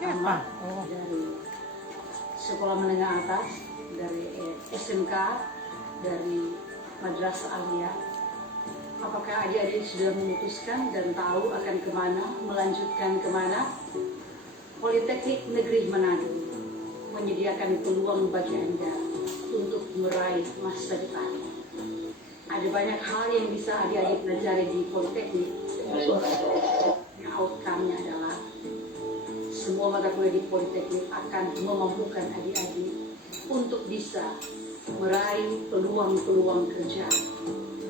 tamat dari sekolah menengah atas, dari SMK, dari Madrasah Aliyah. Apakah adik-adik sudah memutuskan dan tahu akan kemana, melanjutkan kemana? Politeknik Negeri Manado menyediakan peluang bagi Anda untuk meraih masa depan. Ada banyak hal yang bisa adik-adik pelajari di Politeknik. Outcome-nya adalah semua mata kuliah di Politeknik akan memampukan adik-adik untuk bisa meraih peluang-peluang kerja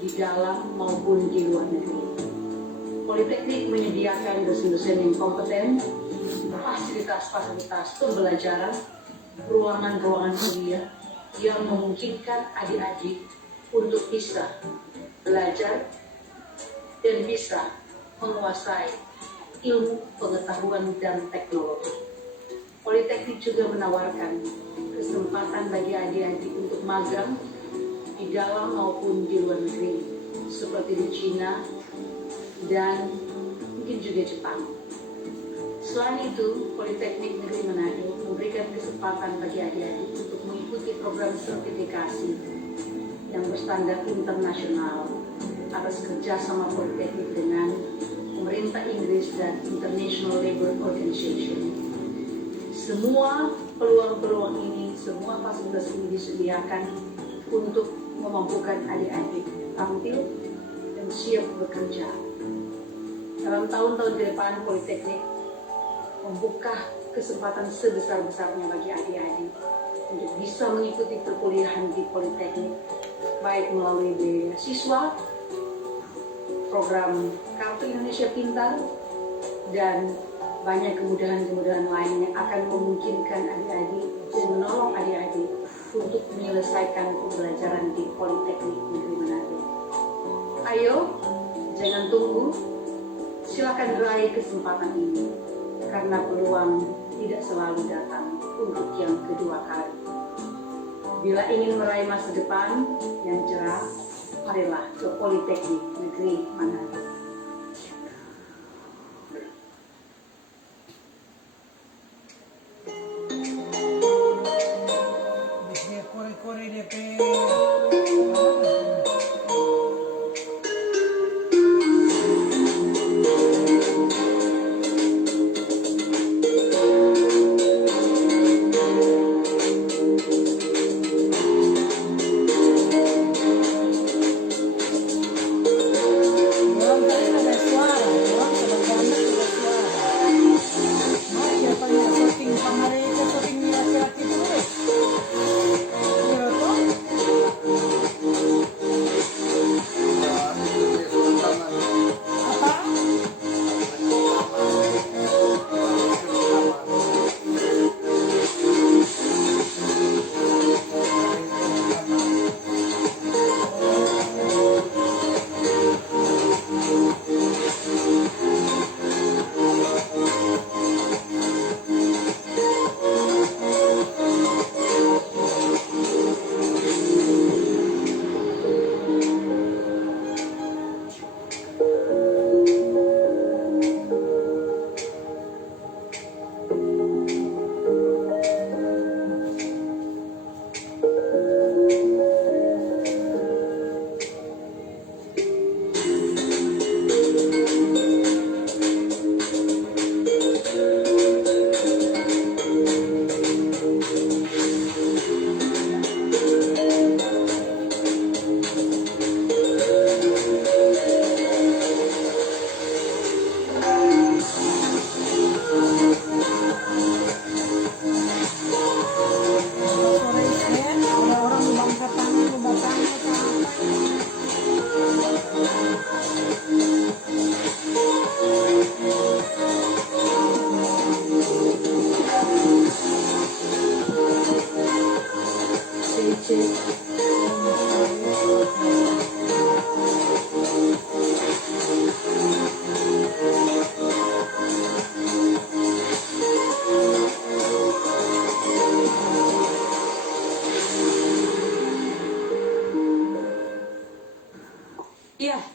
di dalam maupun di luar negeri. Politeknik menyediakan dosen-dosen yang kompeten, fasilitas-fasilitas pembelajaran, ruangan-ruangan kuliah yang memungkinkan adik-adik untuk bisa belajar dan bisa menguasai ilmu, pengetahuan, dan teknologi. Politeknik juga menawarkan kesempatan bagi adik-adik untuk magang di dalam maupun di luar negeri, seperti di Cina dan mungkin juga Jepang. Selain itu, Politeknik Negeri Manado memberikan kesempatan bagi adik-adik untuk mengikuti program sertifikasi yang berstandar internasional atas kerjasama Politeknik dengan pemerintah Inggris dan International Labour Organization. Semua peluang-peluang ini, semua fasilitas ini disediakan untuk memampukan adik-adik tampil dan siap bekerja. Dalam tahun-tahun ke depan, Politeknik membuka kesempatan sebesar-besarnya bagi adik-adik untuk bisa mengikuti perkuliahan di Politeknik, baik melalui beasiswa, program Kartu Indonesia Pintar, dan banyak kemudahan-kemudahan lain yang akan memungkinkan adik-adik dan menolong adik-adik untuk menyelesaikan pembelajaran di Politeknik Negeri Manado. Ayo, jangan tunggu, silakan raih kesempatan ini, karena peluang tidak selalu datang untuk yang kedua kali. Bila ingin meraih masa depan yang cerah, marilah ke Politeknik Negeri Manado.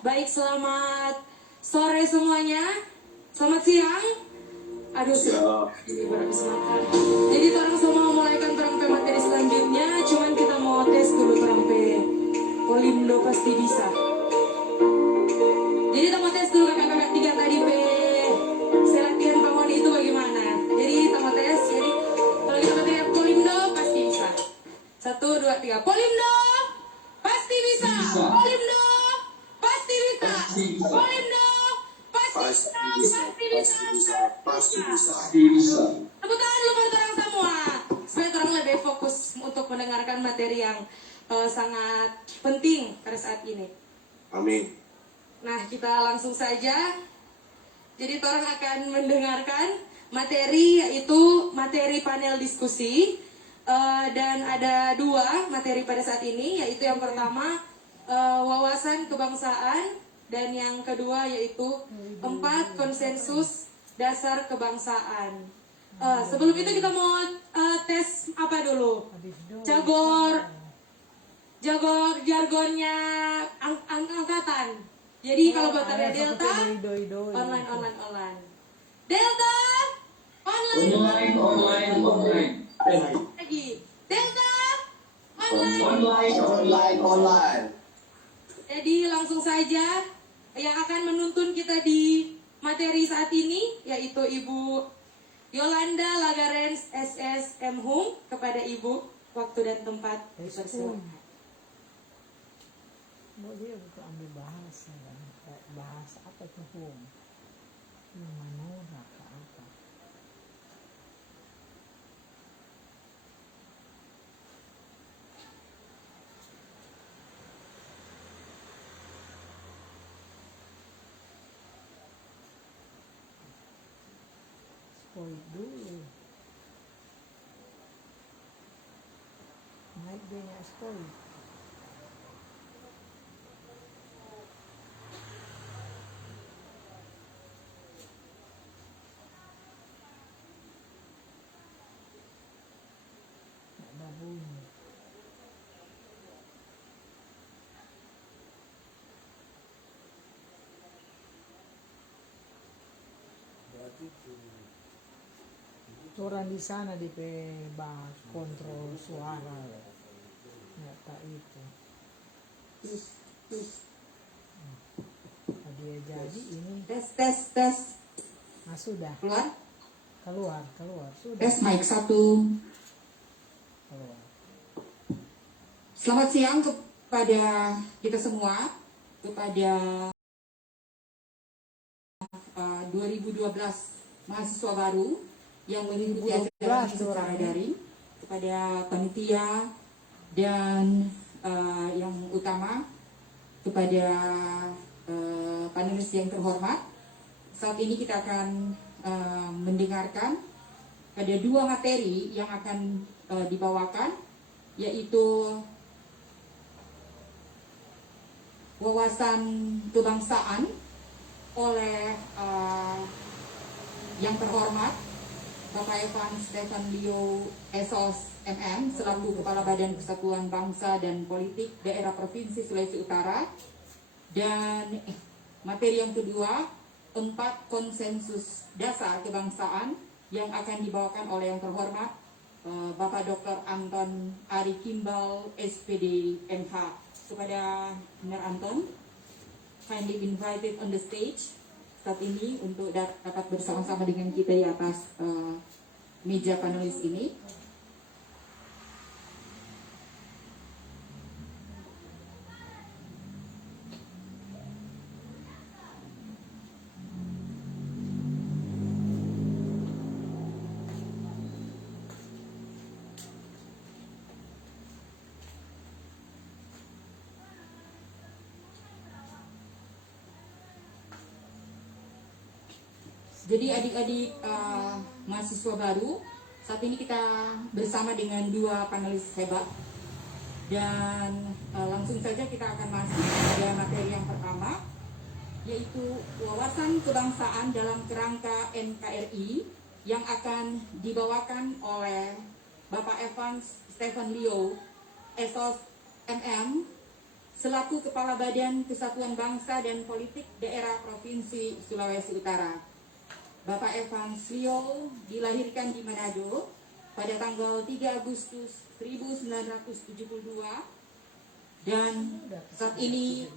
Baik, selamat sore semuanya. Selamat siang Aduh, ini habis makan. Jadi orang semua mulaikan terang pe materi selanjutnya. Cuman kita mau tes dulu terang pe Polindo pasti bisa. Jadi kita mau tes dulu kakak-kakak tiga tadi pe latihan bangun itu bagaimana. Jadi kita mau tes. Jadi kalau kita teriak Polindo pasti bisa. 1, 2, 3. Polindo pasti bisa. Polindo pasti bisa. Polindo pasti bisa. Tepuk tangan dulu buat orang semua. Supaya orang lebih fokus untuk mendengarkan materi yang sangat penting pada saat ini. Amin. Nah, kita langsung saja. Jadi orang akan mendengarkan materi, yaitu materi panel diskusi. Dan ada 2 materi pada saat ini, yaitu yang pertama wawasan kebangsaan, dan yang kedua yaitu 4 konsensus dasar kebangsaan. Sebelum itu kita mau tes apa dulu? Jagor jargonnya angkatan. Jadi kalau buat ada Delta online. Delta online. Lagi Delta Online. Jadi langsung saja yang akan menuntun kita di materi saat ini yaitu Ibu Yolanda Lagarens SS Hum. Kepada Ibu, waktu dan tempat dipersilakan. Mau dia bukan ambil bahasa kan? Bahasa apa itu Hum? Manora apa? Spoil dulu. Naik dia spoil. Ada bunyi. Orang di sana di bahas kontrol suara, nyata itu. Dia jadi ini. Tes. Nah sudah. Keluar. Sudah. Tes mic 1. Keluar. Selamat siang kepada kita semua, kepada 2012 mahasiswa baru yang mengikuti acara secara daring, kepada panitia dan yang utama kepada panelis yang terhormat. Saat ini kita akan mendengarkan ada 2 materi yang akan dibawakan, yaitu wawasan kebangsaan oleh yang terhormat Bapak Evan Stefan Leo Esos MM selaku Kepala Badan Kesatuan Bangsa dan Politik Daerah Provinsi Sulawesi Utara. Dan materi yang kedua, 4 konsensus dasar kebangsaan yang akan dibawakan oleh yang terhormat Bapak Dr. Anton Ari Kimbal SPD MH. Kepada Ner Anton, kindly invited on the stage saat ini untuk dapat bersama-sama dengan kita di atas meja panelis ini. Jadi adik-adik mahasiswa baru, saat ini kita bersama dengan 2 panelis hebat. Dan langsung saja kita akan masuk pada materi yang pertama, yaitu wawasan kebangsaan dalam kerangka NKRI yang akan dibawakan oleh Bapak Evan Stefan Leo Esos MM selaku Kepala Badan Kesatuan Bangsa dan Politik Daerah Provinsi Sulawesi Utara. Bapak Evans Leo dilahirkan di Manado pada tanggal 3 Agustus 1972 dan saat ini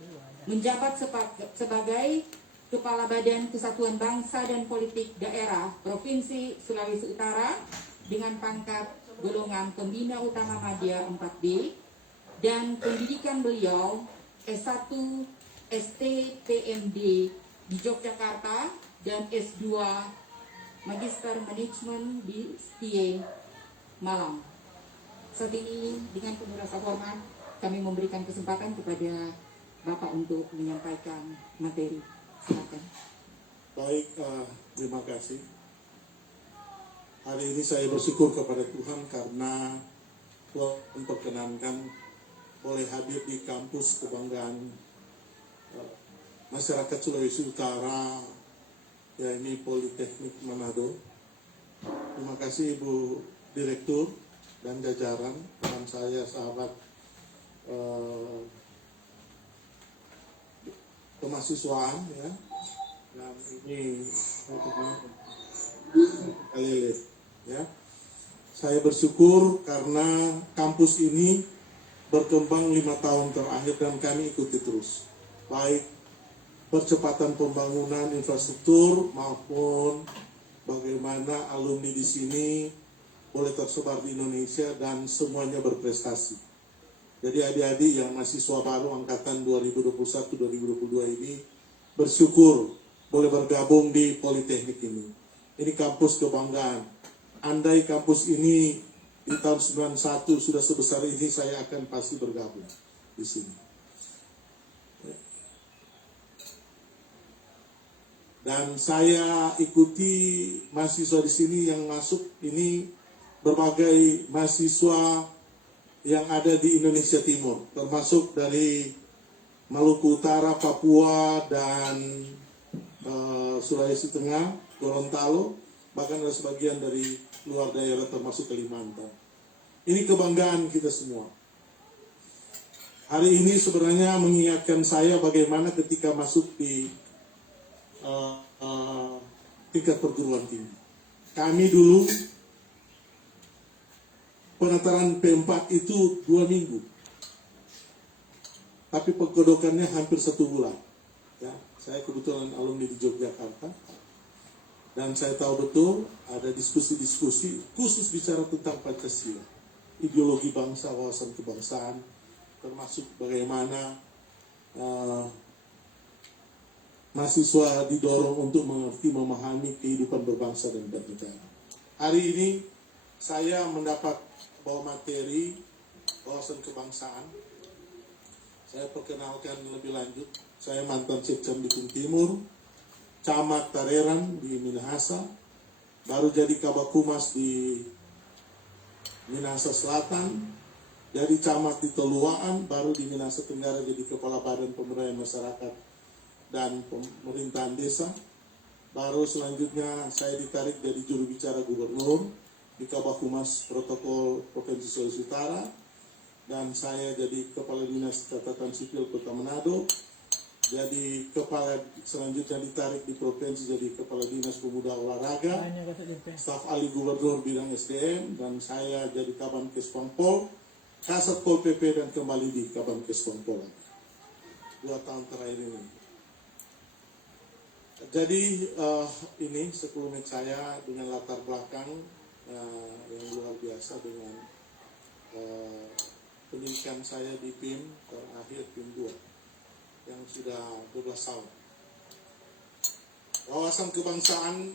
menjabat sebagai Kepala Badan Kesatuan Bangsa dan Politik Daerah Provinsi Sulawesi Utara dengan pangkat golongan Pembina Utama Madya 4B, dan pendidikan beliau S1 STPMD di Yogyakarta dan S2 Magister Manajemen di STIE Malang. Saat ini dengan penuh rasa hormat kami memberikan kesempatan kepada Bapak untuk menyampaikan materi. Silakan. Baik, terima kasih. Hari ini saya bersyukur kepada Tuhan karena Tuhan memperkenankan boleh hadir di kampus kebanggaan masyarakat Sulawesi Utara, yakni Politeknik Manado. Terima kasih Ibu Direktur dan jajaran, teman saya, sahabat kemahasiswaan, ya. Dan ini Kalele, ya. Saya bersyukur karena kampus ini berkembang 5 tahun terakhir dan kami ikuti terus, baik percepatan pembangunan infrastruktur maupun bagaimana alumni di sini boleh tersebar di Indonesia dan semuanya berprestasi. Jadi adik-adik yang mahasiswa baru angkatan 2021-2022 ini bersyukur boleh bergabung di Politeknik ini. Ini kampus kebanggaan. Andai kampus ini di tahun 91 sudah sebesar ini, saya akan pasti bergabung di sini. Dan saya ikuti mahasiswa di sini yang masuk ini berbagai mahasiswa yang ada di Indonesia Timur, termasuk dari Maluku Utara, Papua, dan Sulawesi Tengah, Gorontalo, bahkan ada sebagian dari luar daerah termasuk Kalimantan. Ini kebanggaan kita semua. Hari ini sebenarnya mengingatkan saya bagaimana ketika masuk di tingkat perguruan tinggi. Kami dulu penataran P4 itu 2 minggu, tapi penggodokannya hampir 1 bulan. Ya, saya kebetulan alumni di Yogyakarta, dan saya tahu betul ada diskusi-diskusi khusus bicara tentang Pancasila, ideologi bangsa, wawasan kebangsaan, termasuk bagaimana mahasiswa didorong untuk mengerti, memahami kehidupan berbangsa dan bernegara. Hari ini saya mendapat bawa materi wawasan kebangsaan. Saya perkenalkan lebih lanjut. Saya mantan Sekcam Bitung Timur, Camat Tareran di Minahasa, baru jadi Kabakumas di Minahasa Selatan, jadi camat di Teluaan, baru di Minahasa Tenggara jadi Kepala Badan Pemberdayaan Masyarakat dan Pemerintahan Desa. Baru selanjutnya saya ditarik jadi juru bicara gubernur di Kabakumas Protokol Provinsi Sulawesi Utara, dan saya jadi Kepala Dinas Catatan Sipil Kota Manado. Jadi selanjutnya ditarik di provinsi jadi Kepala Dinas Pemuda Olahraga, staf ahli gubernur bidang SDM, dan saya jadi Kabankes Pangpol, Kasat Pol PP, dan kembali di Kabankes Pangpol 2 tahun terakhir ini. Jadi ini 10 menit saya dengan latar belakang yang luar biasa dengan pendidikan saya di PIM terakhir PIM 2 yang sudah 12 tahun. Wawasan kebangsaan,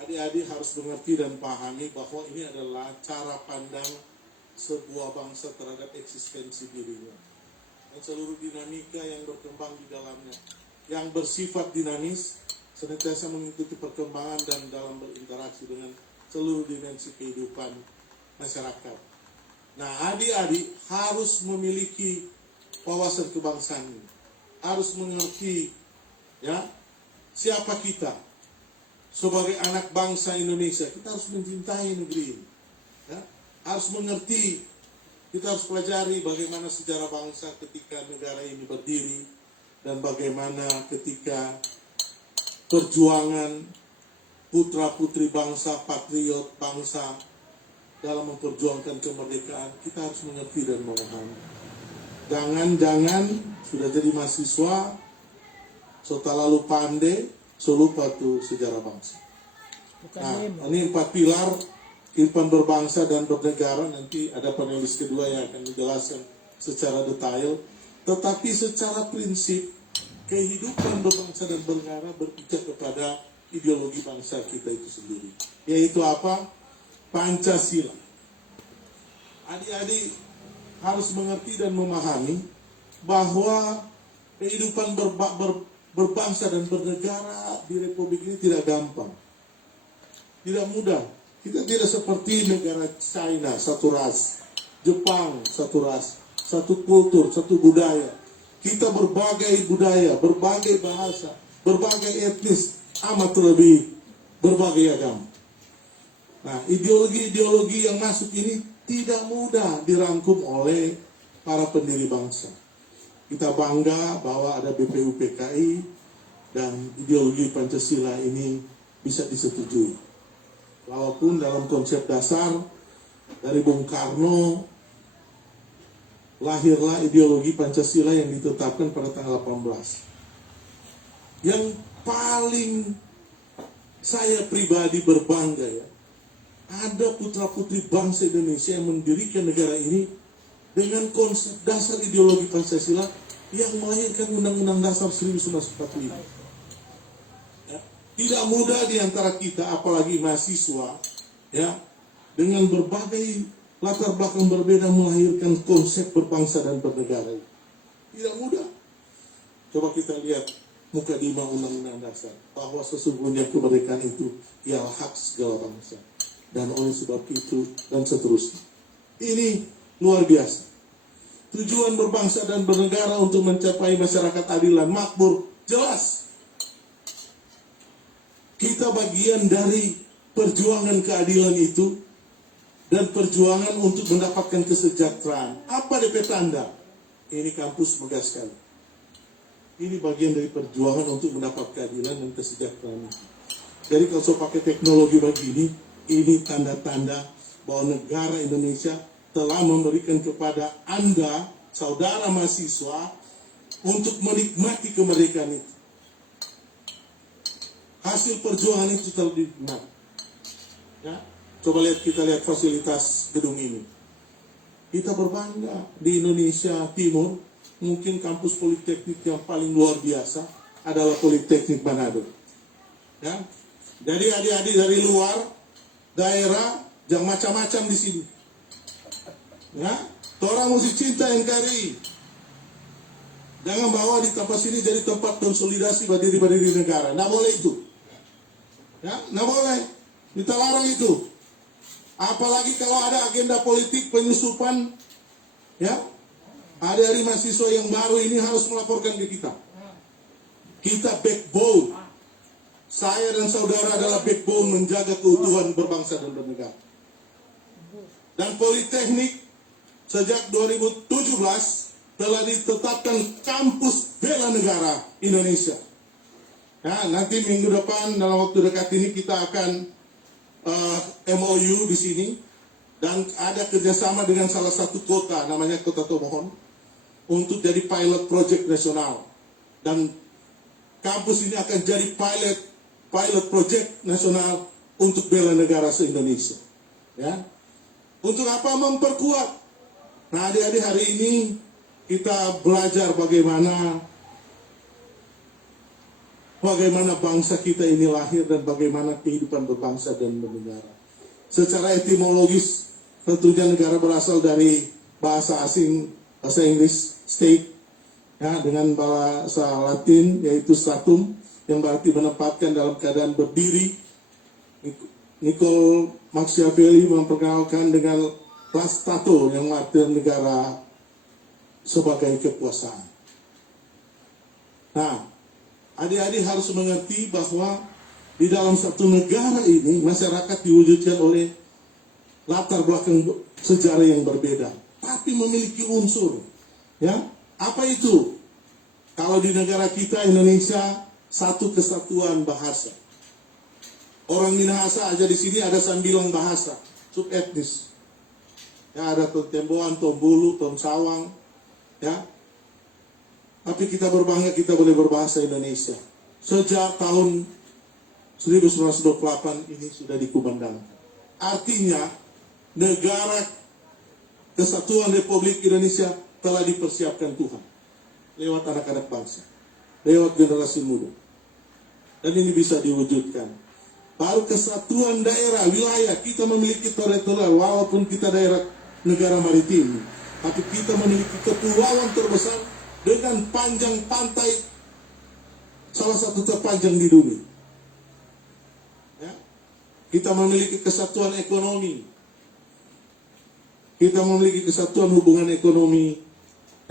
adik-adik harus mengerti dan pahami bahwa ini adalah cara pandang sebuah bangsa terhadap eksistensi dirinya dan seluruh dinamika yang berkembang di dalamnya, yang bersifat dinamis, senantiasa mengikuti perkembangan dan dalam berinteraksi dengan seluruh dimensi kehidupan masyarakat. Nah, adik-adik harus memiliki wawasan kebangsaan ini, harus mengerti ya siapa kita sebagai anak bangsa Indonesia. Kita harus mencintai negeri ini, ya. Harus mengerti, kita harus pelajari bagaimana sejarah bangsa ketika negara ini berdiri dan bagaimana ketika perjuangan putra-putri bangsa, patriot bangsa dalam memperjuangkan kemerdekaan, kita harus mengerti dan memahami. Jangan-jangan sudah jadi mahasiswa, so lalu pandai, so lupa tuh sejarah bangsa. Bukan Nah, demo. ini 4 pilar kehidupan berbangsa dan bernegara. Nanti ada panelis kedua yang akan menjelaskan secara detail. Tetapi secara prinsip, kehidupan berbangsa dan bernegara berpijak kepada ideologi bangsa kita itu sendiri. Yaitu apa? Pancasila. Adik-adik harus mengerti dan memahami bahwa kehidupan berbangsa dan bernegara di Republik ini tidak gampang. Tidak mudah. Kita tidak seperti negara China, satu ras. Jepang, satu ras. Satu kultur, satu budaya. Kita berbagai budaya, berbagai bahasa, berbagai etnis, amat lebih berbagai agama. Nah, ideologi-ideologi yang masuk ini tidak mudah dirangkum oleh para pendiri bangsa. Kita bangga bahwa ada BPUPKI dan ideologi Pancasila ini bisa disetujui. Walaupun dalam konsep dasar dari Bung Karno lahirlah ideologi Pancasila yang ditetapkan pada tanggal 18. Yang paling saya pribadi berbangga ya, ada putra-putri bangsa Indonesia yang mendirikan negara ini dengan konsep dasar ideologi Pancasila yang melahirkan Undang-Undang Dasar 1945. Tidak mudah di antara kita, apalagi mahasiswa, ya, dengan berbagai latar belakang berbeda melahirkan konsep berbangsa dan bernegara. Tidak mudah. Coba kita lihat muka 5 Undang-Undang Dasar, bahwa sesungguhnya kemerdekaan itu ialah hak segala bangsa. Dan oleh sebab itu, dan seterusnya. Ini luar biasa. Tujuan berbangsa dan bernegara untuk mencapai masyarakat adil dan makmur, jelas. Kita bagian dari perjuangan keadilan itu dan perjuangan untuk mendapatkan kesejahteraan. Apa DP tanda? Ini kampus megah sekali. Ini bagian dari perjuangan untuk mendapat keadilan dan kesejahteraan. Jadi kalau saya pakai teknologi begini, ini tanda-tanda bahwa negara Indonesia telah memberikan kepada Anda, saudara mahasiswa, untuk menikmati kemerdekaan itu. Hasil perjuangan itu telah dinikmati. Ya, coba kita lihat fasilitas gedung ini. Kita berbangga di Indonesia Timur, mungkin kampus politeknik yang paling luar biasa adalah Politeknik Manado. Ya, jadi adik-adik dari luar daerah yang macam-macam di sini. Ya, orang mesti cinta NKRI. Jangan bawa di tempat sini jadi tempat konsolidasi berdiri-berdiri negara. Nggak boleh itu. Ya, nggak boleh. Kita larang itu. Apalagi kalau ada agenda politik penyusupan, ya, adik-adik mahasiswa yang baru ini harus melaporkan ke kita. Kita backbone. Saya dan saudara adalah backbone menjaga keutuhan berbangsa dan bernegara. Dan Politeknik sejak 2017 telah ditetapkan kampus bela negara Indonesia. Ya, nanti minggu depan dalam waktu dekat ini kita akan MOU di sini dan ada kerjasama dengan salah satu kota namanya Kota Tomohon untuk jadi pilot project nasional, dan kampus ini akan jadi pilot project nasional untuk bela negara se-Indonesia. Ya, untuk apa? Memperkuat. Nah, adik-adik, hari ini kita belajar bagaimana bangsa kita ini lahir dan bagaimana kehidupan berbangsa dan bernegara. Secara etimologis, tentunya negara berasal dari bahasa asing, bahasa Inggris, state, ya, dengan bahasa Latin yaitu stratum, yang berarti menempatkan dalam keadaan berdiri. Nicole Machiavelli memperkenalkan dengan Plastato yang artinya negara sebagai kekuasaan. Nah, adik-adik harus mengerti bahwa di dalam satu negara ini masyarakat diwujudkan oleh latar belakang sejarah yang berbeda, tapi memiliki unsur. Ya, apa itu? Kalau di negara kita Indonesia, satu kesatuan bahasa. Orang Minahasa aja di sini ada 9 bahasa subetnis. Ya, ada Ton Temboan, Ton Bulu, Ton Sawang, ya. Tapi kita berbangga kita boleh berbahasa Indonesia. Sejak tahun 1928 ini sudah dikumandangkan. Artinya negara Kesatuan Republik Indonesia telah dipersiapkan Tuhan lewat anak-anak bangsa, lewat generasi muda. Dan ini bisa diwujudkan. Baru kesatuan daerah, wilayah, kita memiliki teritorial, walaupun kita daerah negara maritim, tapi kita memiliki kepulauan terbesar dengan panjang pantai salah satu terpanjang di dunia. Ya. Kita memiliki kesatuan ekonomi, kita memiliki kesatuan hubungan ekonomi,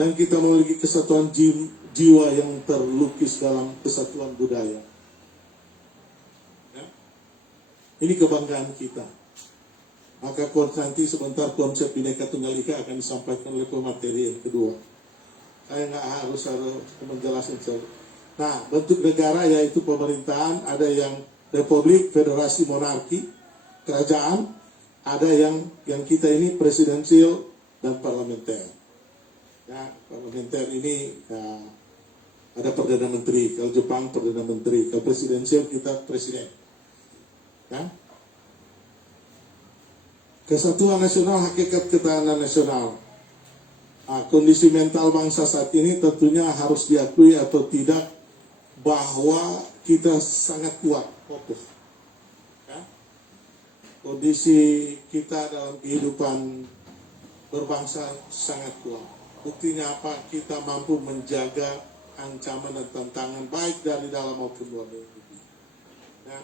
dan kita memiliki kesatuan jiwa yang terlukis dalam kesatuan budaya. Ini kebanggaan kita. Maka nanti sebentar konsep Bhinneka Tunggal Ika akan disampaikan oleh pemateri yang kedua. Saya nggak harus menjelaskan. Nah, bentuk negara yaitu pemerintahan, ada yang republik, federasi, monarki, kerajaan, ada yang kita ini presidensial dan parlementer. Ya, parlementer ini ya, ada perdana menteri. Kalau Jepang perdana menteri, kalau presidensial kita presiden. Ya. Kesatuan nasional, hakikat ketahanan nasional. Nah, kondisi mental bangsa saat ini tentunya harus diakui atau tidak bahwa kita sangat kuat, kokoh. Ya. Kondisi kita dalam kehidupan berbangsa sangat kuat. Buktinya apa? Kita mampu menjaga ancaman dan tantangan baik dari dalam maupun luar negeri. Ya.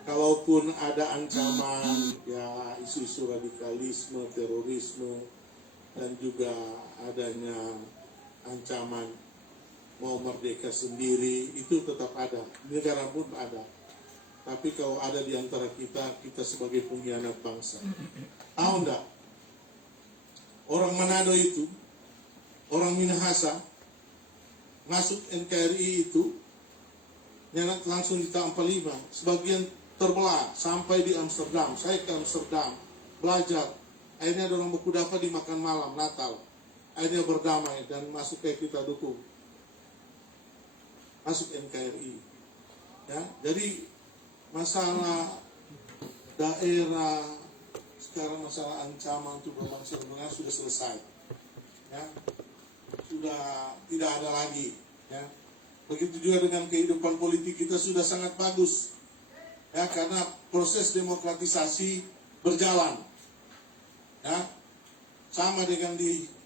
Kalaupun ada ancaman, ya isu-isu radikalisme, terorisme, dan juga adanya ancaman mau merdeka sendiri, itu tetap ada. Negara pun ada. Tapi kalau ada di antara kita sebagai pengkhianat bangsa. Tahu enggak? Orang Manado itu, orang Minahasa, masuk NKRI itu, langsung di tahun 45, sebagian terbelah sampai di Amsterdam. Saya ke Amsterdam belajar, akhirnya dorong buku dapat dimakan malam Natal, akhirnya berdamai dan masuk ke kita dukung masuk NKRI. Ya, jadi masalah daerah sekarang, masalah ancaman untuk berbangsa sebenarnya sudah selesai. Ya, sudah tidak ada lagi. Ya, begitu juga dengan kehidupan politik kita sudah sangat bagus. Ya, karena proses demokratisasi berjalan. Ya, sama dengan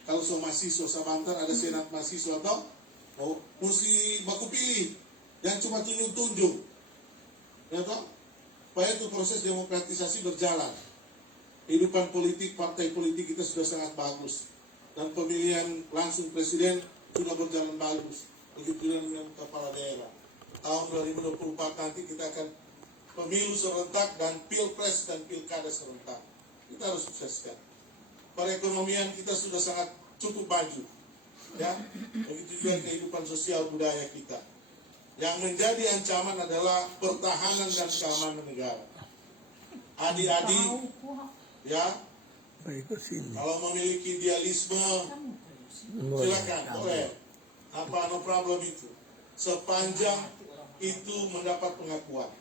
kalau mahasiswa Sabantar ada senat mahasiswa atau mesti baku pilih, yang cuma tunjuk-tunjuk. Ya toh? Supaya itu proses demokratisasi berjalan. Kehidupan politik, partai politik kita sudah sangat bagus. Dan pemilihan langsung presiden sudah berjalan bagus. Begitu dengan kepala daerah. Tahun 2024 nanti kita akan pemilu serentak dan pilpres dan pilkada serentak. Kita harus sukseskan. Perekonomian kita sudah sangat cukup maju. Ya, begitu juga kehidupan sosial budaya kita. Yang menjadi ancaman adalah pertahanan dan keamanan negara. Adik-adik, ya, kalau memiliki idealisme, silakan, boleh. Apa no problem itu. Sepanjang itu mendapat pengakuan.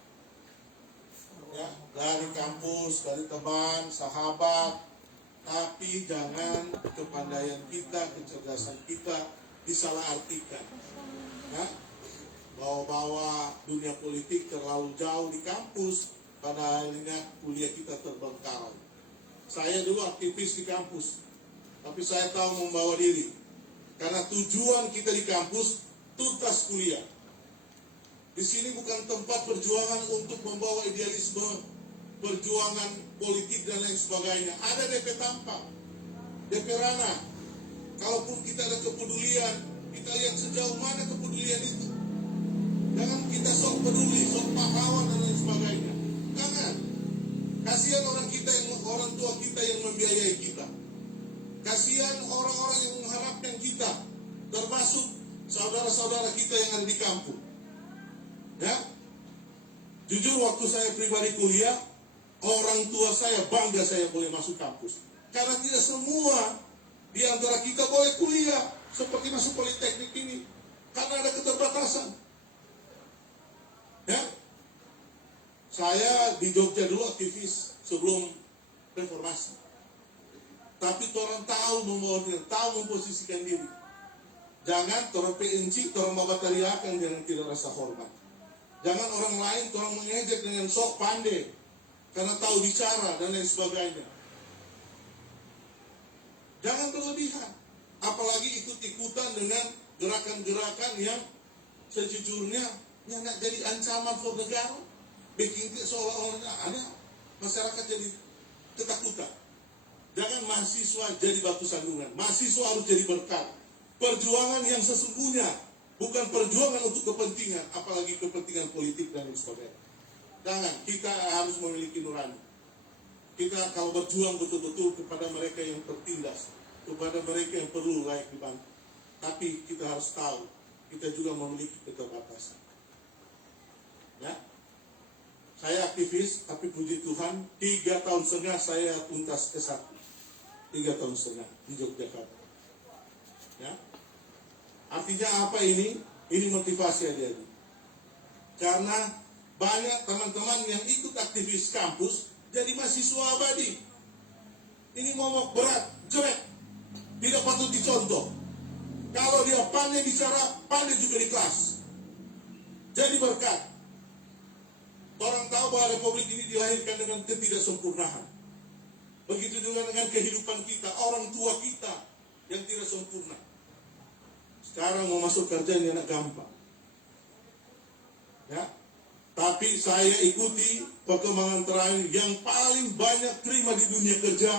Ya, dari kampus, dari teman, sahabat, tapi jangan kepandaian kita, kecerdasan kita disalahartikan. Ya, bawa-bawa dunia politik terlalu jauh di kampus, pada akhirnya kuliah kita terbengkalai. Saya dulu aktivis di kampus, tapi saya tahu membawa diri, karena tujuan kita di kampus tuntas kuliah. Di sini bukan tempat perjuangan untuk membawa idealisme, perjuangan politik dan lain sebagainya. Ada DP tampak, DP ranah. Kalaupun kita ada kepedulian, kita lihat sejauh mana kepedulian itu. Jangan kita sok peduli, sok pahlawan dan lain sebagainya. Jangan. Kasihan orang tua kita yang membiayai kita. Kasihan orang-orang yang mengharapkan kita, termasuk saudara-saudara kita yang ada di kampung. Ya, jujur waktu saya pribadi kuliah, orang tua saya bangga saya boleh masuk kampus. Karena tidak semua di antara kita boleh kuliah seperti masuk politeknik ini. Karena ada keterbatasan. Ya, saya di Jogja dulu aktivis sebelum reformasi. Tapi orang tahu memposisikan diri. Jangan orang PNC, orang mabatariakan dengan tidak rasa hormat. Jangan orang lain orang mengejek dengan sok pandai karena tahu bicara dan lain sebagainya. Jangan berlebihan, apalagi ikut-ikutan dengan gerakan-gerakan yang sejujurnya yang nak jadi ancaman for negara, bikin seolah-olah ada masyarakat jadi ketakutan. Jangan mahasiswa jadi batu sandungan, mahasiswa harus jadi berkat. Perjuangan yang sesungguhnya, bukan perjuangan untuk kepentingan, apalagi kepentingan politik dan lain sebagainya. Jangan, kita harus memiliki nurani. Kita kalau berjuang betul-betul kepada mereka yang tertindas, kepada mereka yang perlu layak dibantu. Tapi kita harus tahu, kita juga memiliki keterbatasan. Ya, saya aktivis, tapi puji Tuhan, 3 tahun setengah saya tuntas S1. 3 tahun setengah di Yogyakarta. Ya, artinya apa ini? Ini motivasi adik-adik. Karena banyak teman-teman yang ikut aktivis kampus jadi mahasiswa abadi. Ini momok berat, jelek, tidak patut dicontoh. Kalau dia pandai bicara, pandai juga di kelas. Jadi berkat. Orang tahu bahwa Republik ini dilahirkan dengan ketidaksempurnaan. Begitu juga dengan kehidupan kita, orang tua kita yang tidak sempurna. Sekarang mau masuk kerja ini anak gampang. Ya, tapi saya ikuti perkembangan terakhir yang paling banyak terima di dunia kerja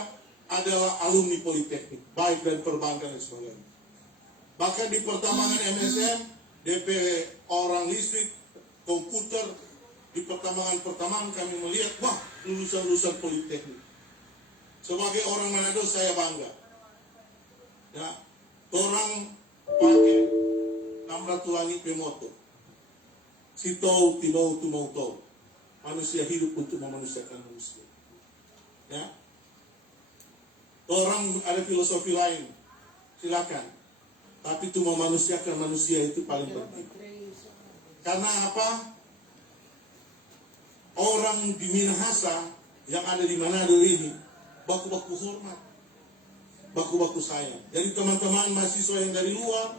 adalah alumni politeknik, baik dari perbankan dan sebagainya. Bahkan di pertambangan MSM, DP orang listrik, komputer, di pertambangan kami melihat, wah, lulusan-lulusan politeknik. Sebagai orang Manado saya bangga. Ya, orang pakai Namratulangi Pemoto. Si tahu, timau, tumau tahu. Manusia hidup untuk memanusiakan manusia. Ya. Orang ada filosofi lain, silakan. Tapi itu memanusiakan manusia itu paling penting. Karena apa? Orang di Minahasa yang ada di Manado ini baku-baku hormat, baku-baku sayang. Jadi teman-teman mahasiswa yang dari luar,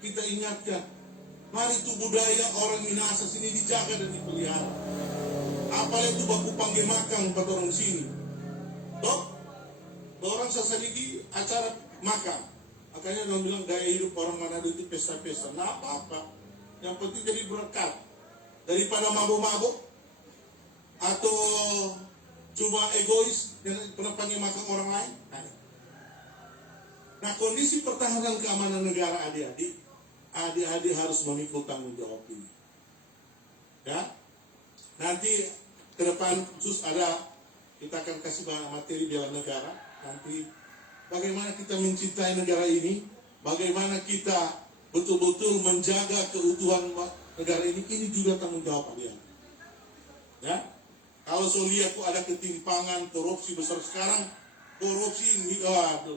kita ingatkan, mari itu budaya orang Minahasa sini dijaga dan dipelihara. Apalagi itu baku panggil makan pada orang sini. Toh, orang seseligi acara makan. Makanya orang bilang gaya hidup orang Manado itu pesta-pesta. Nah apa-apa, yang penting jadi berkat. Daripada mabuk-mabuk atau cuma egois yang pernah panggil makan orang lain. Nah, kondisi pertahanan keamanan negara adik-adik harus memikul tanggung jawab ini. Ya, nanti ke depan khusus kita akan kasih materi bela negara. Nanti bagaimana kita mencintai negara ini, bagaimana kita betul-betul menjaga keutuhan negara ini juga tanggung jawab adik-adik. Ya. Kalau saya lihat kok ada ketimpangan, korupsi besar sekarang, korupsi ini,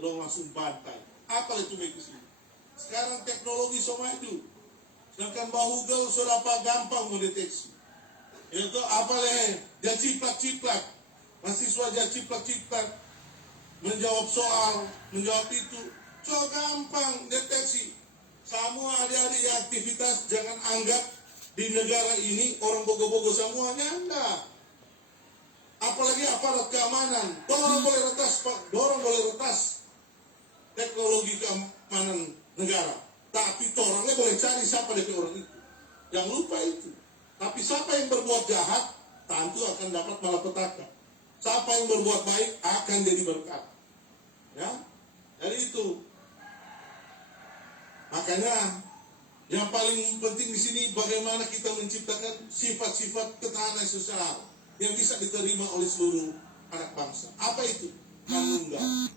dong langsung bantai. Apa itu medis ini? Sekarang teknologi semua itu. Sedangkan bahugel sudah gampang mendeteksi. Itu apa ciplak-ciplak. Mahasiswa ciplak-ciplak. Menjawab soal, menjawab itu. So gampang deteksi. Semua adik-adik aktivitas, jangan anggap di negara ini orang bogo-bogo semuanya, enggak. Apalagi aparat keamanan, dorong boleh retas teknologi keamanan negara, tapi orangnya boleh cari siapa dari orang itu. Jangan lupa itu. Tapi siapa yang berbuat jahat, tentu akan dapat malapetaka. Siapa yang berbuat baik akan jadi berkat. Ya, jadi itu. Makanya yang paling penting di sini bagaimana kita menciptakan sifat-sifat ketahanan sosial yang bisa diterima oleh seluruh anak bangsa. Apa itu? Manunggal.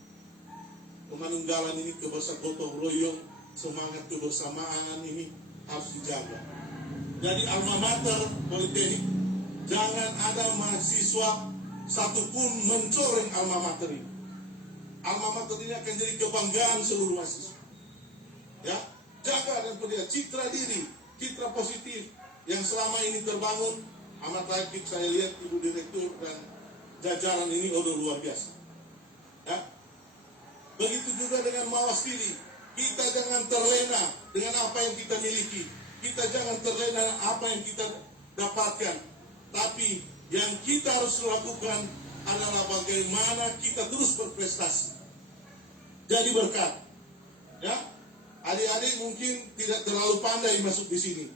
Kemanunggalan ini, gotong royong, semangat kebersamaan ini harus dijaga. Jadi alma mater politeknik jangan ada mahasiswa satupun mencoreng alma mater ini. Alma mater ini akan jadi kebanggaan seluruh mahasiswa. Ya, jaga dan pelihara citra diri, citra positif yang selama ini terbangun. Amat baik saya lihat Ibu Direktur dan jajaran ini udah luar biasa. Ya, begitu juga dengan mawas diri. Kita jangan terlena dengan apa yang kita miliki. Kita jangan terlena dengan apa yang kita dapatkan. Tapi yang kita harus lakukan adalah bagaimana kita terus berprestasi. Jadi berkat. Ya, adik-adik mungkin tidak terlalu pandai masuk di sini.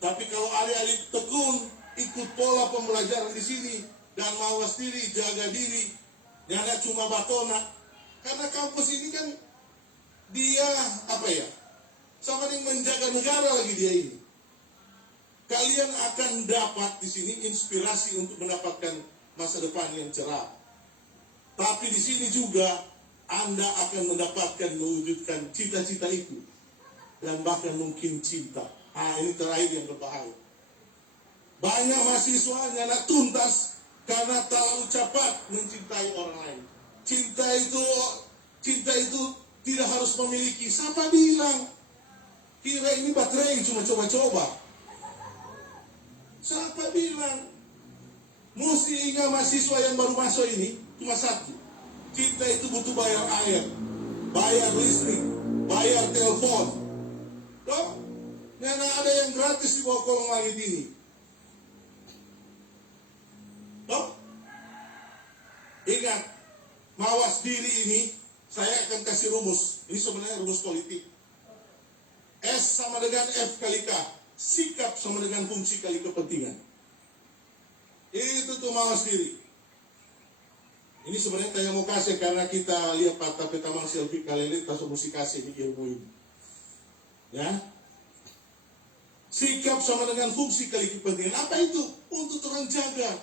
Tapi kalau adik-adik tekun ikut pola pembelajaran di sini dan mawas diri, jaga diri, jangan cuma batona. Karena kampus ini kan dia sama dengan menjaga negara lagi dia ini. Kalian akan dapat di sini inspirasi untuk mendapatkan masa depan yang cerah. Tapi di sini juga Anda akan mendapatkan mewujudkan cita-cita itu dan bahkan mungkin cinta. Ini terakhir yang berbahaya. Banyak mahasiswa nyana tuntas karena terlalu cepat mencintai orang lain. Cinta itu tidak harus memiliki. Siapa bilang? Kira ini baterai cuma coba-coba. Siapa bilang? Mesti ingat mahasiswa yang baru masuk ini cuma satu. Cinta itu butuh bayar air, bayar listrik, bayar telepon. Loh, mana ada yang gratis di bawah kolong langit ini? Loh, ingat, mawas diri ini, saya akan kasih rumus. Ini sebenarnya rumus politik. S sama dengan F kali K. Sikap sama dengan fungsi kali kepentingan. Itu tuh mawas diri. Ini sebenarnya saya mau kasih karena kita lihat Pak Taman Selfie kali ini, kita mesti kasih ilmu ini. Ya. Sikap sama dengan fungsi kali kepentingan. Apa itu? Untuk orang jaga.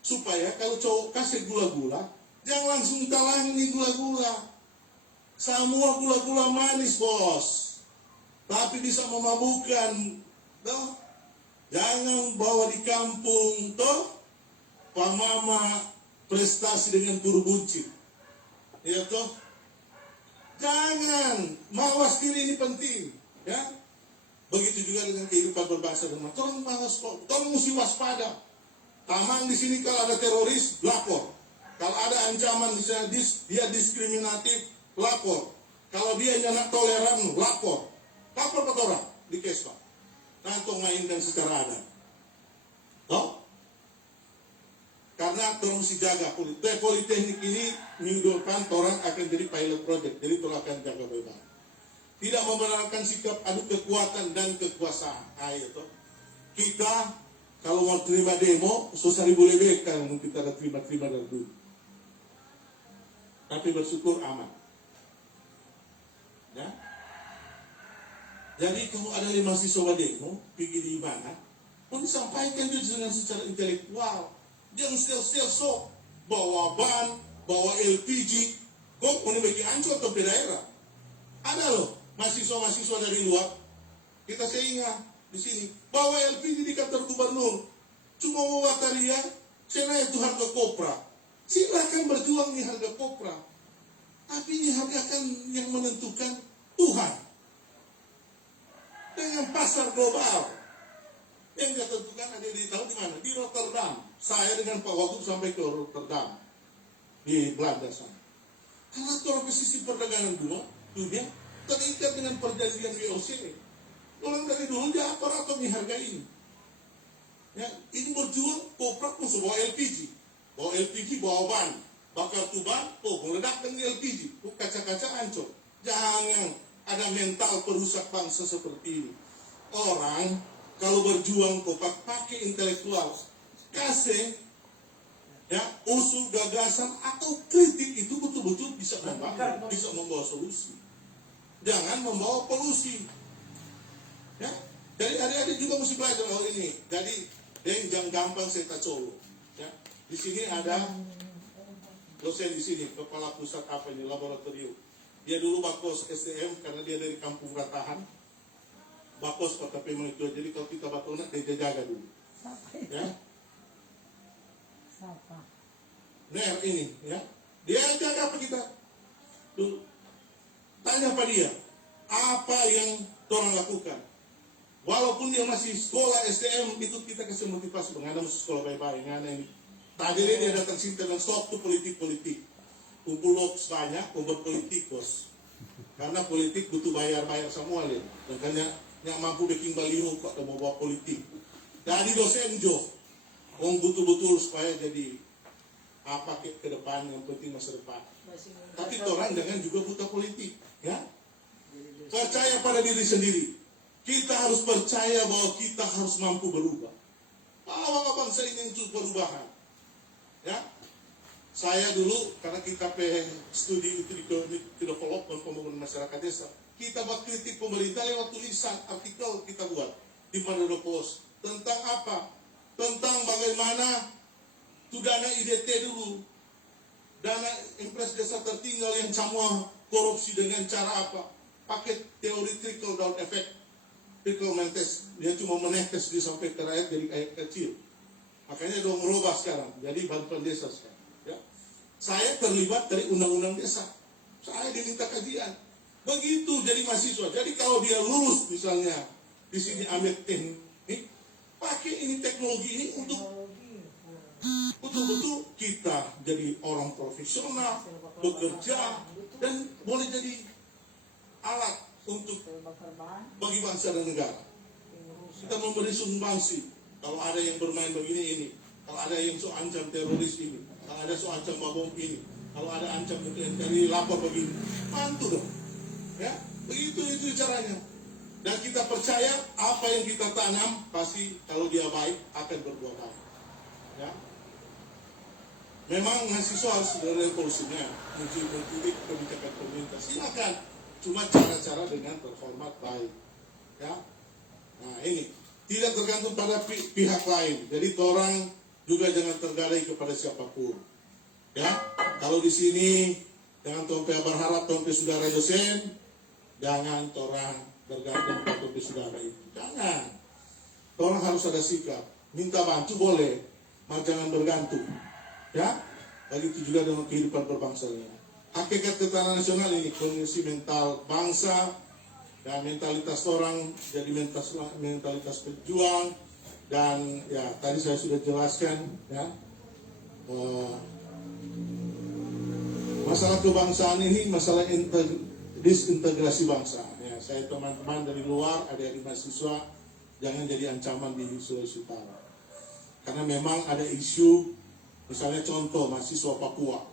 Supaya kalau cowok kasih gula-gula, jangan langsung talang ini gula-gula. Semua gula-gula manis, bos. Tapi bisa memabukkan. Toh? Jangan bawa di kampung, toh. Pak Mama prestasi dengan guru buncit. Ya toh? Jangan. Mawas diri ini penting. Ya. Begitu juga dengan kehidupan berbangsa dan bernegara. Tolong mawas, tolong mesti waspada. Taman di sini kalau ada teroris, lapor. Kalau ada ancaman misalnya dia diskriminatif, lapor. Kalau dia nyanak toleran, lapor. Lapor ke orang di Kespa. Nanti mainkan secara adat. Toh? Karena orang mesti jaga politeknik ini minggu depan orang akan jadi pilot project, jadi orang akan jaga bebas. Tidak membenarkan sikap adu kekuatan dan kekuasaan. Ayo toh. Kita kalau mau terima demo, susah boleh kan kita ada terima-terima dari dulu. Tapi bersyukur aman. Ya. Jadi kalau ada 5 mahasiswa demo, pergi di mana, mau disampaikan juga dengan secara intelektual. Jangan sel-sel sok, bawa ban, bawa LPG, kok mau bikin ancol atau di daerah. Ada loh, mahasiswa-mahasiswa dari luar, kita seingat di sini, bawa LPG di kantor gubernur, cuma mau bataria, saya itu harga kopra. Silakan berjuang di harga kopra, tapi ini harga kan yang menentukan Tuhan. Dengan pasar global. Yang dia tentukan ada di tahu di mana? Di Rotterdam. Saya dengan Pak Wagub sampai ke Rotterdam di Belanda sana. Karena kalau posisi perdagangan dunia terikat dengan perjanjian WOC. Orang dari dulu dia aparatur menghargai ini. Ya, ini berjuang koprak pun bawa LPG, bawa ban, bakar tuban, meledakkan di LPG, kaca-kaca hancur. Jangan ada mental perusak bangsa seperti ini. Orang kalau berjuang kok pakai intelektual, kasih ya usul gagasan atau kritik itu betul-betul bisa membangun, bisa membawa solusi. Jangan membawa polusi. Ya, jadi adik-adik juga mesti belajar hal ini. Jadi jangan gampang saya colo. Ya, di sini ada dosen di sini, kepala pusat apa ini laboratorium. Dia dulu bakos SDM karena dia dari kampung Ratahan. Bakos kota Pemang itu, jadi kalau kita batona dia jaga dulu. Ya, Siapa? NER ini, ya. Dia jaga apa kita? Tuh. Tanya pada dia, apa yang orang lakukan? Walaupun dia masih sekolah SDM, itu kita kasih motivasi, mengana masuk sekolah baik-baik, mengana ini. Tadi dia datang sini dengan stop tuh politik-politik. Kumpul loks banyak, kumpul politik, bos. Karena politik butuh bayar-bayar semua, lihat. Dan kan yang mampu bikin baliho kok mau bawa politik. Jadi dosen jo, orang betul-betul supaya jadi apa ke depan, yang penting masa depan. Tapi orang jangan juga buta politik, ya. Percaya pada diri sendiri. Kita harus percaya bahwa kita harus mampu berubah. Bahwa bangsa ini untuk perubahan, ya. Saya dulu karena kita studi economic development pembangunan masyarakat desa, kita buat kritik pemerintah lewat tulisan artikel kita buat di Manado Post tentang apa? Tentang bagaimana itu dana IDT dulu, dana impres desa tertinggal yang semua korupsi dengan cara apa? Pakai teori trickle down effect, trickle mentes, dia cuma menetes dia sampai ke rakyat dari air kecil. Makanya dong merubah sekarang, jadi bantuan desa sekarang. Ya. Saya terlibat dari undang-undang desa, saya diminta kajian. Begitu jadi mahasiswa. Jadi kalau dia lulus misalnya di sini ambil teknik, pakai ini teknologi ini untuk betul-betul kita jadi orang profesional, bekerja, dan boleh jadi alat untuk bagi bangsa dan negara. Kita memberi sumbangsi. Kalau ada yang bermain begini ini, kalau ada yang so ancam teroris ini, kalau ada so ancam bom ini, kalau ada ancam dari lapor begini, bantu dong. Ya, begitu itu caranya. Dan kita percaya apa yang kita tanam pasti kalau dia baik akan berbuah baik. Ya. Memang mahasiswa harus ada revolusinya, mengkritik kebijakan pemerintah. Silakan, cuma cara-cara dengan terhormat baik. Ya. Nah ini tidak tergantung pada pihak lain. Jadi orang juga jangan tergadai kepada siapapun. Ya, kalau di sini jangan tompe berharap tompe saudara dosen, jangan orang bergantung pada tompe saudara itu. Jangan. Orang harus ada sikap. Minta bantu boleh, mas jangan bergantung. Ya, begitu juga dengan kehidupan berbangsanya. Hakikat ketahanan nasional ini kondisi mental bangsa dan mentalitas orang jadi mentalitas pejuang. Dan ya tadi saya sudah jelaskan ya masalah kebangsaan ini masalah disintegrasi bangsa. Ya, saya teman-teman dari luar, adik-adik mahasiswa jangan jadi ancaman di Sulawesi Utara. Karena memang ada isu, misalnya contoh mahasiswa Papua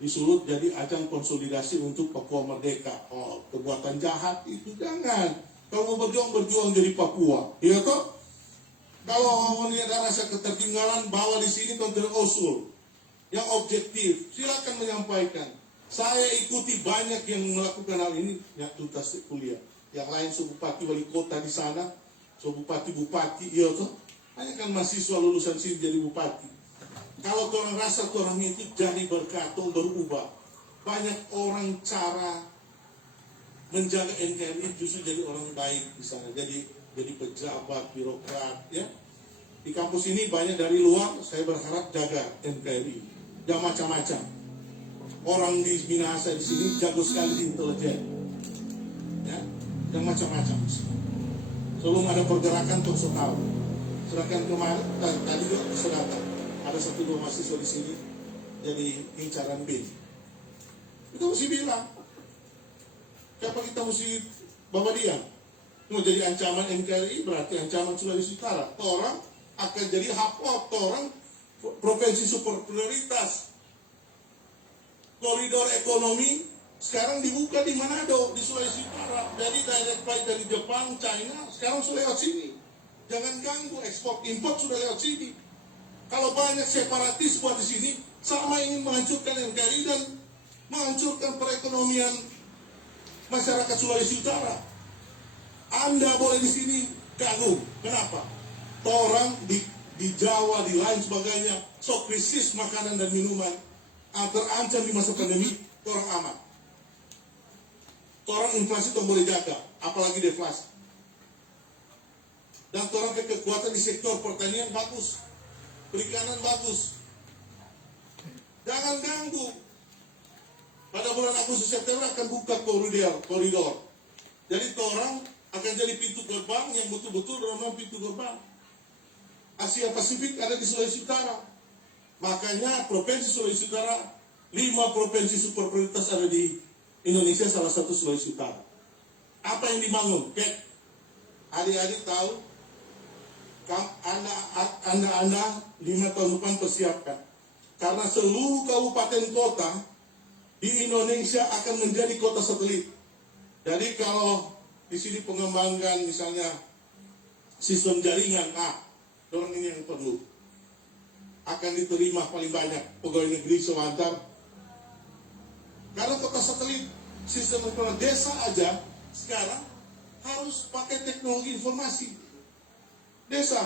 disulut jadi ajang konsolidasi untuk Papua Merdeka. Oh, perbuatan jahat itu jangan. Kalau mau berjuang jadi Papua, ya toh. Kalau mau ada rasa ketertinggalan, bawa di sini kontrol usul yang objektif. Silakan menyampaikan. Saya ikuti banyak yang melakukan hal ini, yang tuntas kuliah. Yang lain subupati wali kota di sana, subupati-bupati, iya toh. Hanya kan mahasiswa lulusan sini jadi bupati. Kalau orang rasa orang itu jadi berkata berubah. Banyak orang cara menjaga NKRI justru jadi orang baik di sana. Jadi pejabat, birokrat, ya. Di kampus ini banyak dari luar, saya berharap jaga NKRI. Jangan macam-macam. Orang di Minahasa di sini jago sekali intelijen. Ya, jangan macam-macam. Sebelum ada pergerakan terus tahu. Sedangkan kemarin tadi juga sedangkan ada 1-2 mahasiswa di sini jadi incaran bin. Kita mesti bilang, siapa kita mesti bawa dia? Mau jadi ancaman NKRI berarti ancaman Sulawesi Utara. Orang akan jadi hapot, orang provinsi super prioritas. Koridor ekonomi sekarang dibuka di Manado, di Sulawesi Utara. Jadi direct flight dari Jepang, China, sekarang sudah lewat sini. Jangan ganggu, ekspor import sudah lewat sini. Kalau banyak separatis buat di sini, sama ingin menghancurkan NKRI dan menghancurkan perekonomian masyarakat Sulawesi Utara. Anda boleh di sini ganggu. Kenapa? Orang di Jawa, di lain sebagainya, so krisis makanan dan minuman, terancam di masa pandemi, orang aman. Orang inflasi itu boleh jaga, apalagi deflasi. Dan orang kekuatan di sektor pertanian bagus. perikanan bagus. Jangan ganggu. Pada bulan Agustus September akan buka koridor. Jadi orang akan jadi pintu gerbang yang betul-betul memang pintu gerbang. Asia Pasifik ada di Sulawesi Utara. Makanya Provinsi Sulawesi Utara, 5 provinsi super prioritas ada di Indonesia, salah satu Sulawesi Utara. Apa yang dibangun? Adik-adik tahu, Anda 5 tahun depan persiapkan. Karena seluruh kabupaten kota di Indonesia akan menjadi kota satelit. Jadi kalau di sini pengembangan misalnya sistem jaringan, orang ini yang perlu. Akan diterima paling banyak pegawai negeri sewantar. Karena kota satelit, sistem informasi desa aja sekarang harus pakai teknologi informasi. Desa.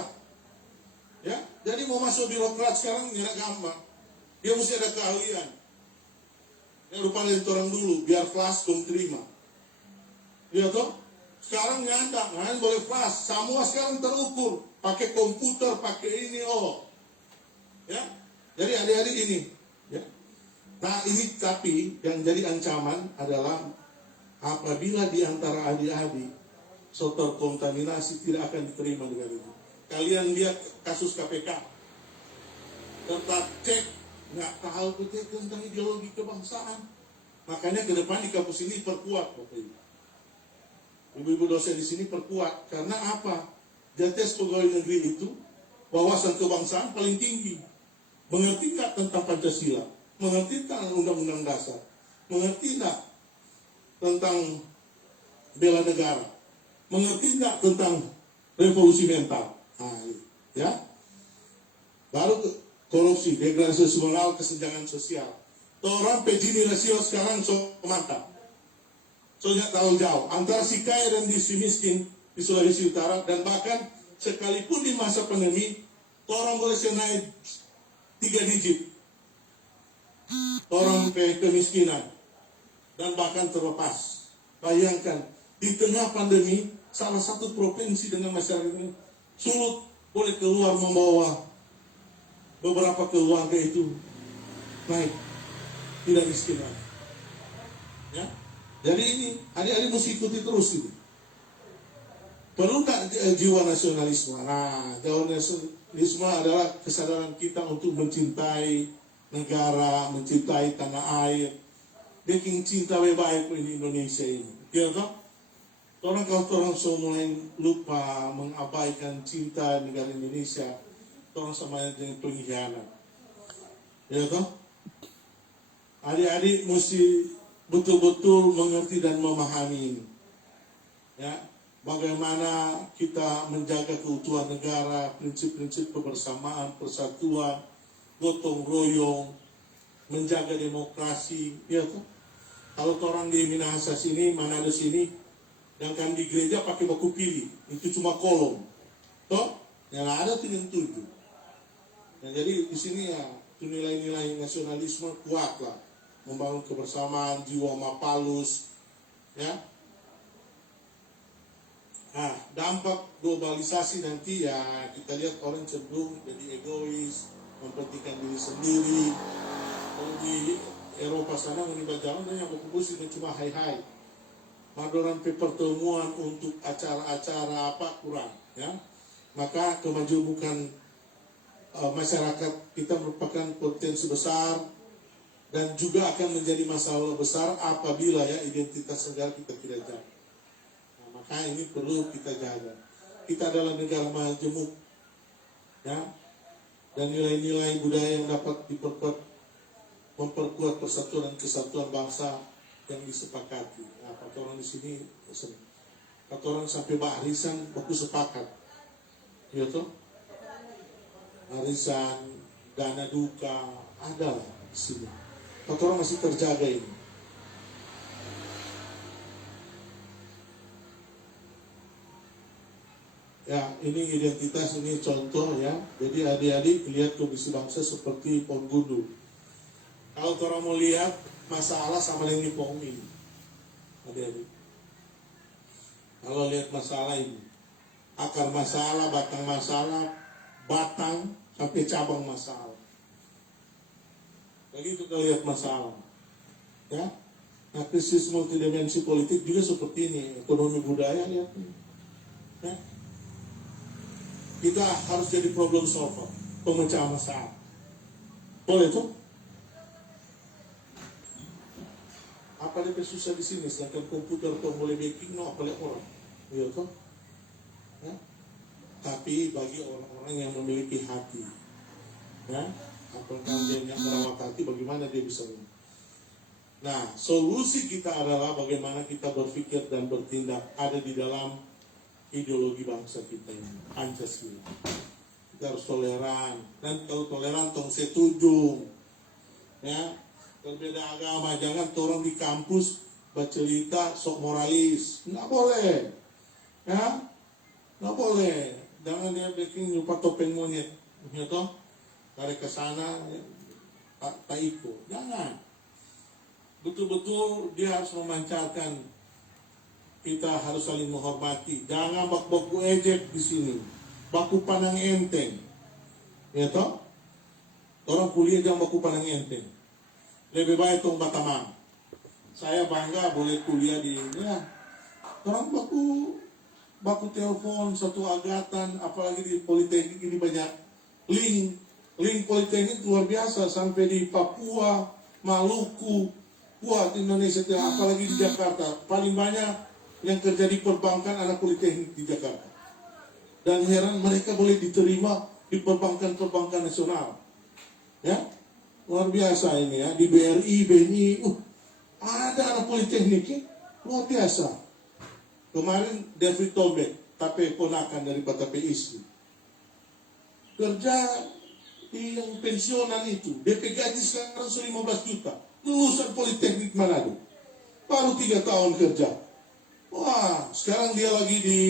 Ya, jadi mau masuk birokrat sekarang nggak gampang. Dia mesti ada keahlian. Yang rupanya orang dulu, biar flash belum terima. Iya toh? Sekarang nggak boleh flash. Semua sekarang terukur. Pakai komputer, pakai ini, Ya, jadi adik-adik ini. Ya. Nah ini tapi yang jadi ancaman adalah apabila di antara adik-adik terkontaminasi tidak akan diterima dengan itu. Kalian lihat kasus KPK. Tetap cek, nggak tahu betul tentang ideologi kebangsaan. Makanya ke depan di kampus ini perkuat, Bapak Ibu. Ibu-ibu dosen di sini perkuat. Karena apa? Jates pegawai negeri itu wawasan kebangsaan paling tinggi. Mengerti nggak tentang Pancasila? Mengerti tentang Undang-Undang Dasar? Mengerti nggak tentang bela negara? Mengerti nggak tentang revolusi mental? Ya. Baru korupsi, degradasi sosial, kesenjangan sosial. Orang pejini rasio sekarang mantap. Soalnya terlalu jauh antara si kaya dan si miskin di Sulawesi Utara, dan bahkan sekalipun di masa pandemi, orang boleh naik 3 digit. Orang kemiskinan dan bahkan terlepas. Bayangkan di tengah pandemi, salah satu provinsi dengan masyarakat ini sulit boleh keluar membawa beberapa keluarga itu naik, tidak miskin lagi. Ya, jadi ini adik-adik mesti ikuti terus ini. Perlu tak jiwa nasionalisme? Nah, jiwa nasionalisme adalah kesadaran kita untuk mencintai negara, mencintai tanah air, bikin cinta baik ini Indonesia ini. Ya kan? Kalau orang semua mulai lupa mengabaikan cinta negara Indonesia, orang sama dengan pengkhianat. Ya kan? Adik-adik mesti betul-betul mengerti dan memahami ini. Ya, bagaimana kita menjaga keutuhan negara, prinsip-prinsip kebersamaan, persatuan, gotong royong, menjaga demokrasi. Ya kan? Kalau orang di Minahasa sini, Manado sini, yang kan di gereja pakai baku pilih, itu cuma kolom. Toh, yang ada tuh yang 7. Nah, jadi di sini ya nilai-nilai nasionalisme kuat lah, membangun kebersamaan, jiwa mapalus, ya. Nah, dampak globalisasi nanti ya kita lihat orang cenderung jadi egois, mempentingkan diri sendiri. Kalau di Eropa sana menimba jalan yang berkumpul cuma hai-hai. Madoran pertemuan untuk acara-acara apa kurang, ya. Maka kemajuan masyarakat kita merupakan potensi besar dan juga akan menjadi masalah besar apabila ya identitas negara kita tidak jaga. Nah, maka ini perlu kita jaga. Kita adalah negara majemuk, ya, dan nilai-nilai budaya yang dapat diperkuat, memperkuat persatuan dan kesatuan bangsa yang disepakati. Nah, kata orang di sini, kata orang sampai barisan baku sepakat, ya toh, arisan, dana duka ada di sini. Kata orang masih terjaga ini. Ya, ini identitas, ini contoh ya. Jadi adik-adik lihat kondisi bangsa seperti pohon gundu. Kalau orang mau lihat masalah sama dengan pohon ini, adik-adik. Kalau lihat masalah ini, akar masalah, batang sampai cabang masalah. Begitu kita lihat masalah, ya. Nah, krisis multidimensi politik juga seperti ini, ekonomi budaya ya. Ya. Kita harus jadi problem solver, pemecah masalah. Boleh tuh? Apa dia susah di sini? Sedangkan komputer tuh boleh baking, no apa lihat orang, iya tuh? Ya. Tapi bagi orang-orang yang memiliki hati, ya, apakah dia yang merawat hati, bagaimana dia bisa? Nah, solusi kita adalah bagaimana kita berpikir dan bertindak ada di dalam ideologi bangsa kita ini, Pancasila. Kita harus toleran, dan kalau toleran tong setuju, ya, berbeda agama, jangan orang di kampus bercerita sok moralis, nggak boleh, ya, nggak boleh, jangan dia bikin lupa topeng monyet, ya toh, tarik ke sana, ya, tak ikut, jangan. Betul-betul dia harus memancarkan, kita harus saling menghormati, jangan baku ejek di sini, baku pandang enteng, ya toh, orang kuliah jangan baku pandang enteng, lebih baik tong batamang. Saya bangga boleh kuliah di ini, ya. Orang baku telepon satu agatan, apalagi di politeknik ini banyak link politeknik luar biasa sampai di Papua, Maluku, buat Indonesia, apalagi di Jakarta. Paling banyak yang kerja di perbankan anak politeknik di Jakarta. Dan heran mereka boleh diterima di perbankan nasional. Ya, luar biasa ini ya. Di BRI, BNI, ada anak politeknik ya, luar biasa. Kemarin David Tolbeck, tapi ponakan dari PISI, kerja di yang pensiunan itu, DP gaji sekarang 15 juta. Lulusan Politeknik Manado, baru 3 tahun kerja. Wah, sekarang dia lagi di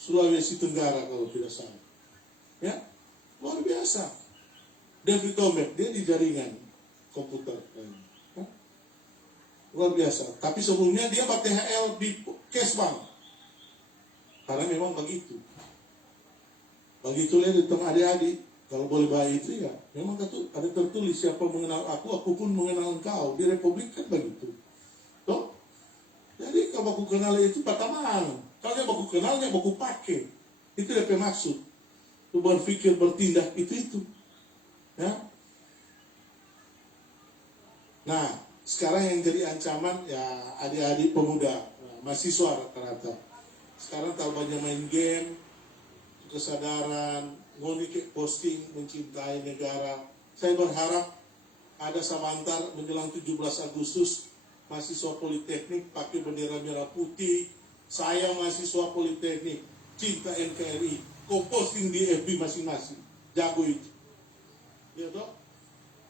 Sulawesi Tenggara kalau tidak salah. Ya, luar biasa. David Tomek, dia di jaringan komputer. Ya. Luar biasa. Tapi sebelumnya dia THL di Kesbank. Karena memang begitu. Begitulah di tengah adik-adik. Kalau boleh bayi itu ya, memang ada tertulis siapa mengenal aku pun mengenal engkau. Di Republik kan begitu. Toh? Jadi kalau aku kenal itu patamang. Kalau dia baku kenalnya baku pakai. Itu dia maksud. Itu berpikir, bertindak itu. Ya. Nah, sekarang yang jadi ancaman ya adik-adik pemuda, mahasiswa rata-rata. Sekarang kalau banyak main game, kesadaran, ngonik posting, mencintai negara. Saya berharap ada sebentar menjelang 17 Agustus, mahasiswa Politeknik pakai bendera merah putih. Saya mahasiswa Politeknik, cinta NKRI. Kau posting di FB masing-masing. Jago itu. Ya toh?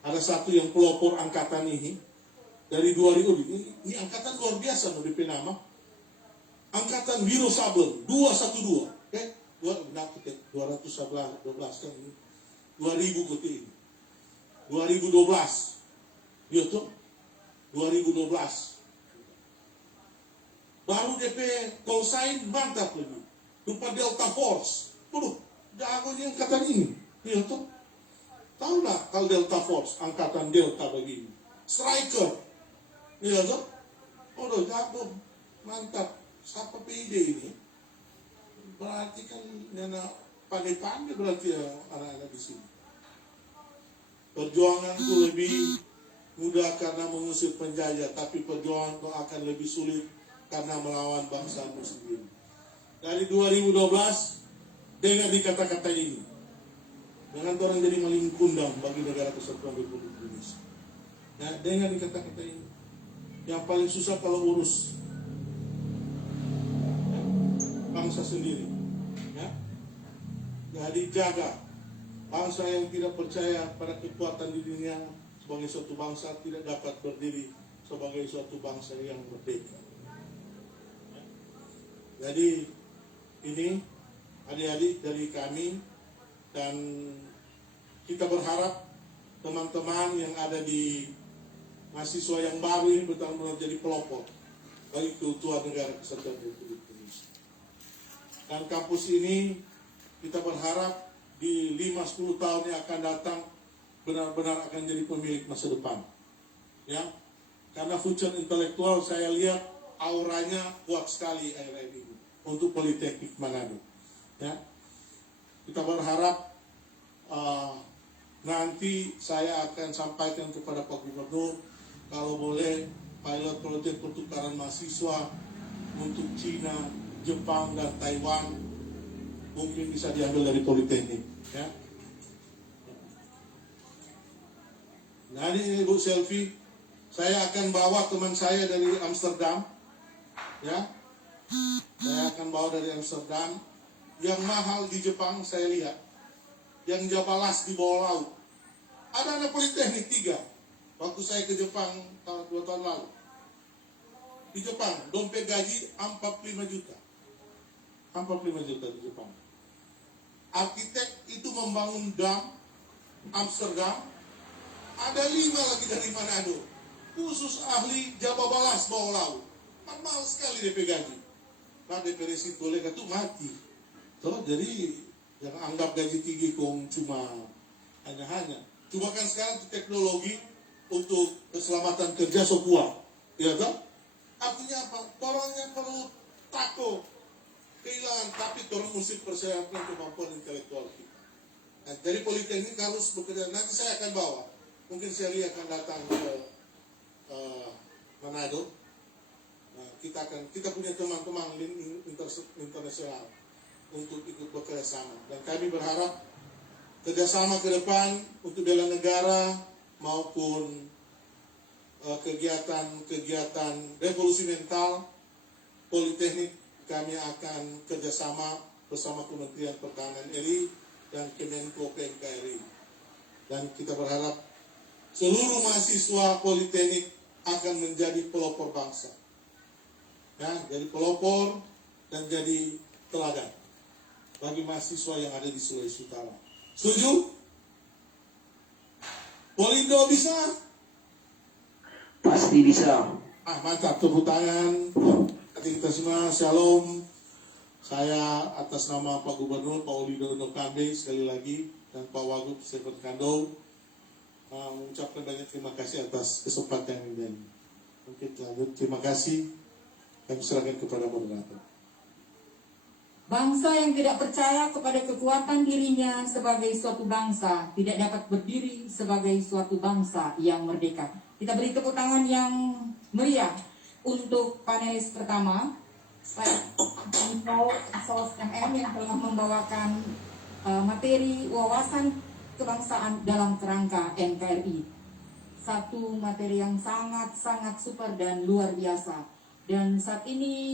Ada satu yang pelopor angkatan ini dari 2000 ini angkatan luar biasa mau DP nama. Angkatan Wiro Sableng 212, oke? 211 kan ini 2000 kuti ini 2012 dia tuh 2012 baru DP call sign mantap lagi lupa Delta Force. Jago dia angkatan ini dia tuh tahu lah kalau Delta Force angkatan Delta begini striker dia tuh jago mantap. Siapa PD ini berarti kan pandai-pandai berarti ya anak-anak di sini. Perjuangan itu lebih mudah karena mengusir penjajah, tapi perjuangan itu akan lebih sulit karena melawan bangsa sendiri. Dari 2012 dengan kata-kata ini, dengan orang jadi maling kundang bagi negara kesatuan Republik Indonesia. Nah, dengan kata-kata ini, yang paling susah kalau urus bangsa sendiri, ya. Jadi jaga bangsa yang tidak percaya pada kekuatan dirinya sebagai suatu bangsa tidak dapat berdiri sebagai suatu bangsa yang merdeka. Ya. Jadi ini adik-adik dari kami dan kita berharap teman-teman yang ada di mahasiswa yang baru ini betul-betul jadi pelopor bagi keutuhan negara kesatuan Republik Indonesia. Dan kampus ini kita berharap di 5-10 tahun yang akan datang benar-benar akan jadi pemilik masa depan. Ya, karena future intelektual saya lihat auranya kuat sekali akhir-akhir ini untuk Politeknik Manado. Ya, kita berharap nanti saya akan sampaikan kepada Pak Gubernur kalau boleh pilot project pertukaran mahasiswa untuk Cina, Jepang, dan Taiwan mungkin bisa diambil dari Politeknik. Ya. Nah ini Ibu Selfie, saya akan bawa teman saya dari Amsterdam, ya. Saya akan bawa dari Amsterdam. Yang mahal di Jepang saya lihat, yang Jabalas di bawah laut. Ada anak Politeknik 3. Waktu saya ke Jepang 2 tahun lalu. Di Jepang, dompet gaji 45 juta. 45 juta di Jepang. Arsitek itu membangun dam Amsterdam. Ada 5 lagi dari Manado. Khusus ahli Jabalas bawah laut. Mahal sekali DP gaji. Nah DP resiko lega itu mati. So, jadi jangan anggap gaji tinggi kong cuma hanya-hanya. Cuma kan sekarang teknologi untuk keselamatan kerja so kuat. Ya toh? Artinya apa? Orangnya perlu takut kehilangan, tapi orang mesti persiapkan kemampuan intelektual kita. Nah, dari Politeknik harus bekerja. Nanti saya akan bawa. Mungkin Sally akan datang ke Manado. Nah, kita punya teman-teman internasional untuk ikut bekerja sama, dan kami berharap kerjasama ke depan untuk bela negara maupun kegiatan revolusi mental Politeknik, kami akan kerjasama bersama Kementerian Pertahanan RI dan Kemenko PNKRI, dan kita berharap seluruh mahasiswa Politeknik akan menjadi pelopor bangsa, ya, jadi pelopor dan jadi teladan bagi mahasiswa yang ada di Sulawesi Utara. Setuju? Polindo bisa? Pasti bisa. Mantap, tepuk tangan. Kita semua shalom. Saya atas nama Pak Gubernur Pak Olidono Kambe sekali lagi dan Pak Wagub Stephen Kando mengucapkan banyak terima kasih atas kesempatan ini. Mungkin lanjut. Terima kasih. Kami serahkan kepada moderator. Bangsa yang tidak percaya kepada kekuatan dirinya sebagai suatu bangsa tidak dapat berdiri sebagai suatu bangsa yang merdeka. Kita beri tepuk tangan yang meriah untuk panelis pertama, Pak Info SOS MM yang telah membawakan materi wawasan kebangsaan dalam kerangka NKRI. Satu materi yang sangat-sangat super dan luar biasa. Dan saat ini